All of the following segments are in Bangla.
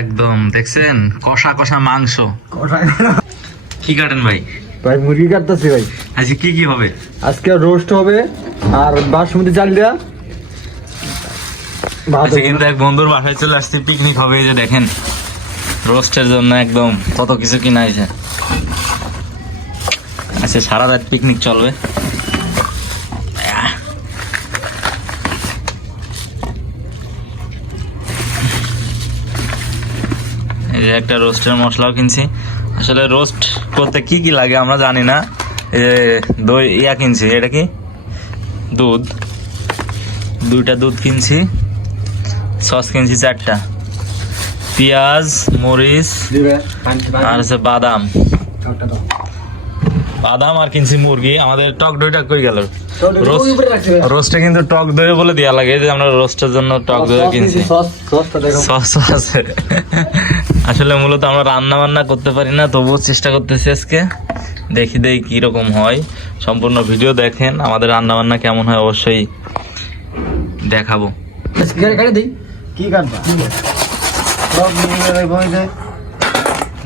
একদম দেখছেন কষা কষা মাংস। কি কাটেন ভাই? ভাই মুরগি কাটতেছি ভাই। আজকে কি কি হবে? আজকে রোস্ট হবে আর বাসমতি চাল দেয়া ভাত আজকে হবে। কিন্তু এক বন্ধুর বাসায় চলে আসছি, পিকনিক হবে। এই যে দেখেন রোস্টের জন্য একদম কত কিছু কিনা হয়েছে। আচ্ছা সারা রাত পিকনিক চলবে। এই যে একটা রোস্টের মশলাও কিনছি। আসলে রোস্ট করতে কি কি লাগে আমরা জানি না। এই যে দই কিনছি, এটা কি দুধ, 2টা দুধ কিনছি, সস কিনছি 4টা, পেঁয়াজ, মরিচ আর হচ্ছে বাদাম আর কিনছি মুরগি। আমাদের টক দইটা কই গেল? রোস্টে কিন্তু টক দই বলে দেওয়া লাগে, যে আমরা রোস্টের জন্য টক দই কিনছি। সস আছে। আসলে মূলত আমরা রান্না বান্না করতে পারি না, তবুও চেষ্টা করতেছি আজকে। দেখি কিরকম হয়। সম্পূর্ণ ভিডিও দেখেন, আমাদের রান্না বান্না কেমন হয় অবশ্যই দেখাবো। কি কাটবা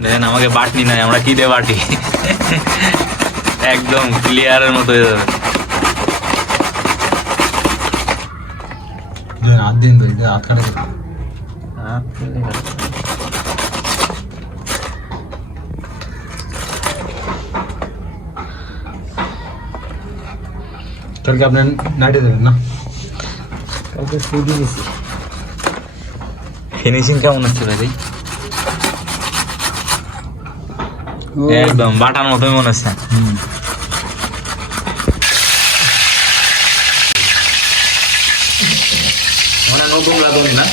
দেখেন আমাকে বাটনি নাই, আমরা কি দিয়ে বাটি? একদম ক্লিয়ারের মতো হয়ে যাবে। হাত দিন হাত কাটে কালকে আপনি নাইটে দেবেন না? কালকে সুদি দিচ্ছি। ফিনিশিং কেমন হচ্ছে ভাই? একদম বাটার মতোই মনে হচ্ছে। মানে নতুন রাঁধুনি না?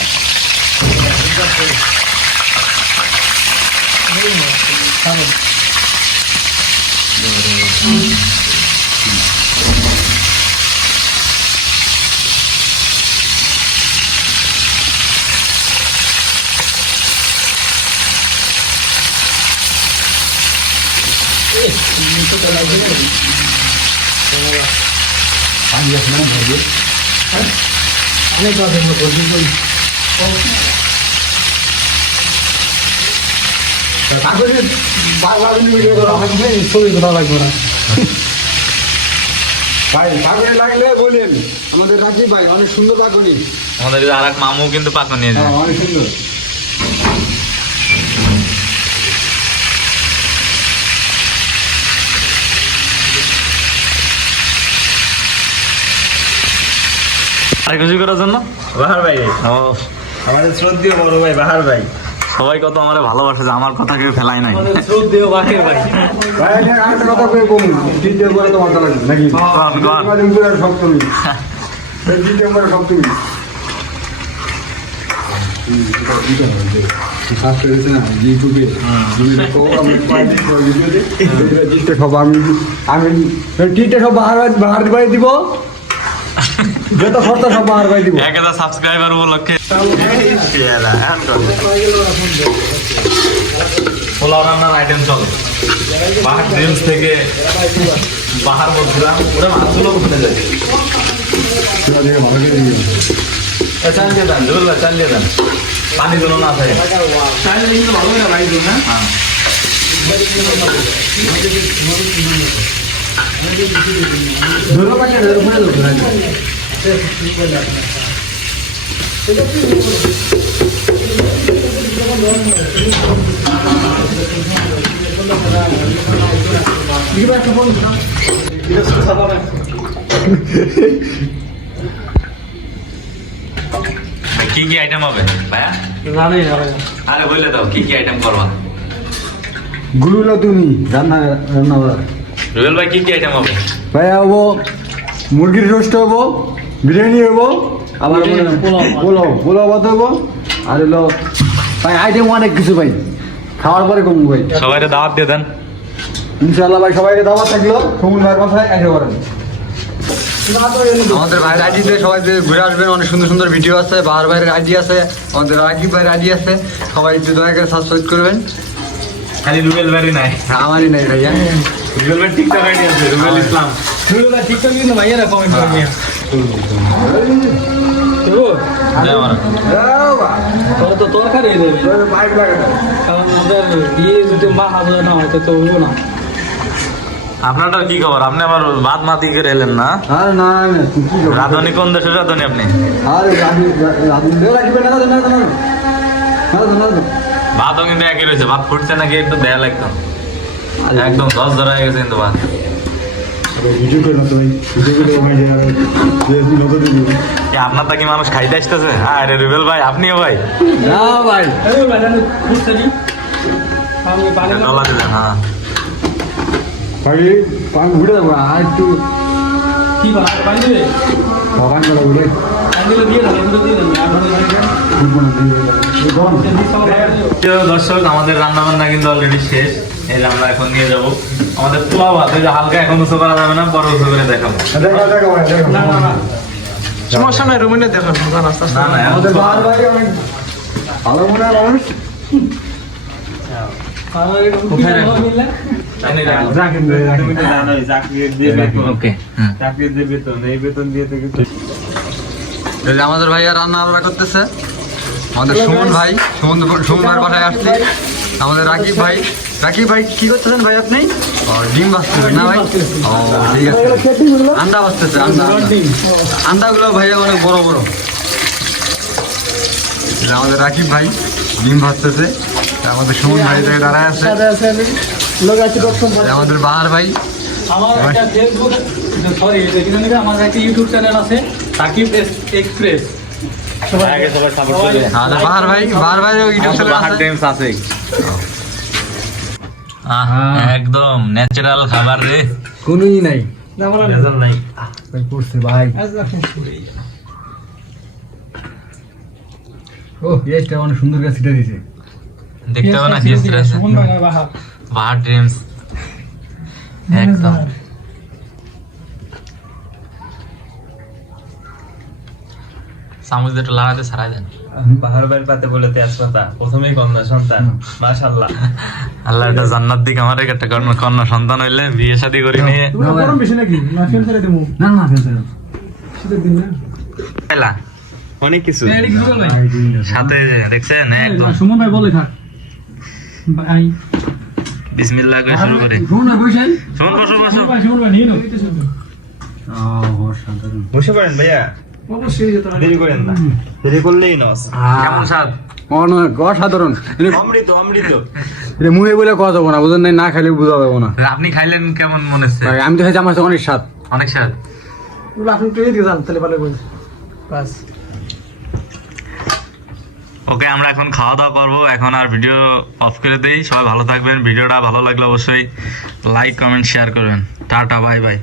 ছবি কোথাও লাগবে না ভাই। পাকড়ি লাগলে বলেন, আমাদের রাজীব ভাই অনেক সুন্দর পাকড়ি। আমাদের আর এক মামু কিন্তু পাকা নিয়েছে। অনেক সুন্দর। আর কিছু করার জন্য বাহার ভাই, আমাদের শ্রদ্ধেয় বড় ভাই বাহার ভাই। সবাই কত আমার ভালোবাসে, যে আমার কথা কেউ ফেলাই নাই। শ্রদ্ধেয় বাকের ভাই। ভাই আরেকটা কথা কই কম, দ্বিতীয় করে তোমার কথা নাকি? সপ্তমী দ্বিতীয় করে সপ্তমী আমি টিটে সব বাহার ভাই দিব, যত খরচ সব বাহার ভাই দিব। 1000 সাবস্ক্রাইবার উপলক্ষে পোলাও রান্নার আইটেম চলে। বাহার ড্রিমস থেকে বাহার বলছিলাম, ওরা মাছগুলো উঠে যায়। চাল দিয়ে দেন, জোর চাল দিয়ে দেন, পানি গুলো না থাকে। কি কি আইটেম হবে ভাইয়া? আরে বলে দাও কি কি আইটেম করবা। গুলুলা তুমি রান্না রুবেল ভাই কি কি আইটেম হবে? ভাই হবো মুরগির রোস্ট হবো, বিরিয়ানি হবো, আবার পোলাও ভাত হবো, আর হলো ভাই আইটেম অনেক কিছু ভাই। খাওয়ার পরে কম ভাই। সবাইকে দাওয়াত দিয়ে দেন ইনশাআল্লাহ ভাই। সবাইকে দাওয়াত থাকলো সমুন ভাইয়ের বাসায় একেবারে। আমাদের ভাইয়ের আইডিতে সবাই ঘুরে আসবেন, অনেক সুন্দর সুন্দর ভিডিও আছে। বাহার ভাইয়ের আইডি আছে, আমাদের রাকিব ভাইয়ের আইডি আছে। সবাই একটু দয়া করে সাবস্ক্রাইব করবেন। খালি রুবেল ভাই নাই, আমারই নাই ভাইয়া। রুবেল ভাই টিকটক আইডি আছে, রুবেল ইসলাম। টিকটক কিন্তু ভাইয়া কমেন্ট করবেন। দে আমার। তোর তো তরকারি দেবে পাইপ লাগানো কারণ ওদের ইয়ে যদি মা হাতে না হয় তো হইব না আপনারটা কি খবর? আপনি আবার ভাত মাতি করে এলেন না? আরে না না তুই কি করবি? রাধুনি কোন দেশের রাধুনি আপনি? আরে রাধুনি দেও রাখবে না না না না ভাতও কিন্তু একই রয়েছে, ভাত ফুটছে নাকি একটু দেয়া লাগতো, একদম দশ ধরা হয়ে গেছে কিন্তু ভাত। ভিডিও করে না তো ভাই ভিডিও করে আমি যে আর নগদ দিব কি আপনার তা কি মানুষ খাইতে আসতেছে? আরে রুবেল ভাই, আপনিও ভাই না ভাই এই ম্যাডাম খুঁজতে নি আমি পানি ডলা দিলেন। হ্যাঁ ভাই পান ঘুরে দেবো আর একটু কি বানা পানি দেবে ভগবান বলা বলে পানি দিয়ে দাও এগুলো দিয়ে দাও আর ধরে দর্শক, আমাদের রান্না বান্না কিন্তু অলরেডি শেষ। এই যে আমরা এখন নিয়ে যাবো আমাদের পোলাও ভাত, এই যে হালকা এখন উঁচু করা যাবে না, পরে উঁচু করে দেখাবো। দেখো দেখো ভাই দেখো না না না সমস্যা নাই রুমিনে দেখো রাস্তা না না আমাদের বাহার ভাই অনেক ভালো মনে হয় মানুষ আর এটা কি মিললে রাখেন রে রাখেন ওকে। এই যে আমাদের ভাইয়া রান্না বান্না করতেছে, আমাদের সুমন ভাই সুমন ভাইয়ের বাসায় আসছি। আমাদের রাকিব ভাই কি করতেছেন ভাই আপনি? ও, ডিম ভাজতেছেন না ভাই? ও ঠিক আছে, আন্ডা ভাজতেছে আন্ডাগুলো ভাইয়া অনেক বড় বড়। এই যে আমাদের রাকিব ভাই ডিম ভাজতেছে, আমাদের সুমন ভাই জায়গায় দাঁড়ায় আছে। এই যে আমাদের বাহার ভাই আমার একটা ফেসবুক সরি এখানে আমার একটা ইউটিউব চ্যানেল আছে সাকিব এক্সপ্রেস আগে সবাই সাপোর্ট করবে। আমাদের বাহার ভাই ইউটিউব চ্যানেল বাহার আছে। ড্রিমস আছে। একদম ন্যাচারাল খাবার রে, কোনোই নাই ভেজাল নাই। করছে ভাই। ও এটা অনেক সুন্দর করে সিটা দিছে। দেখতে হবে না গেস্ট আছে, সুমন ভাই বাহার বাহার ড্রিমস একদম। চামচ দিয়ে একটু লাগাতে ছাড়াই দেন। পাহাড় বাড়ির পাতে বলে তেজপাতা প্রথমেই কন্যা সন্তান মাশাআল্লাহ। আল্লাহ এটা জান্নাত দিক, আমার একটা কন্যা সন্তান হইলে বিয়ে শাদী করে নিয়ে গরম বেশি নাকি না ফেল ছেড়ে দেবো না না ফেলছে না। শীতের দিন না খাইলা অনেক কিছু এই কিছু বল ভাই সাথে এই যে দেখছেন একদম সুমন ভাই বলে থাক ভাই বিসমিল্লাহ করে শুরু করে। শুনুন না বসেন। শোন বসো বসো। সুমন ভাই নিয়ে নাও বসে পড়েন ভাইয়া, অবশ্যই যেতে হবে দেরি করেন না, দেরি করলেই নস। কেমন স্বাদ? অনেক অসাধারণ। অমৃত অমৃত। এটা মুখে বলে কথা যাবো না, বুঝলেন না খাইলে বোঝা যাবো না। আপনি খাইলেন কেমন মনে হচ্ছে? ভাই, আমি তো খাইছি, আমার কাছে অনেক স্বাদ। অনেক স্বাদ। আপনি ট্রেনে দিয়ে যান তাহলে ভালো বল বাস ওকে, আমরা এখন খাওয়া দাওয়া করবো, এখন আর ভিডিও অফ করে দেই। সবাই ভালো থাকবেন, ভিডিওটা ভালো লাগলে অবশ্যই লাইক কমেন্ট শেয়ার করবেন। Tata bye bye.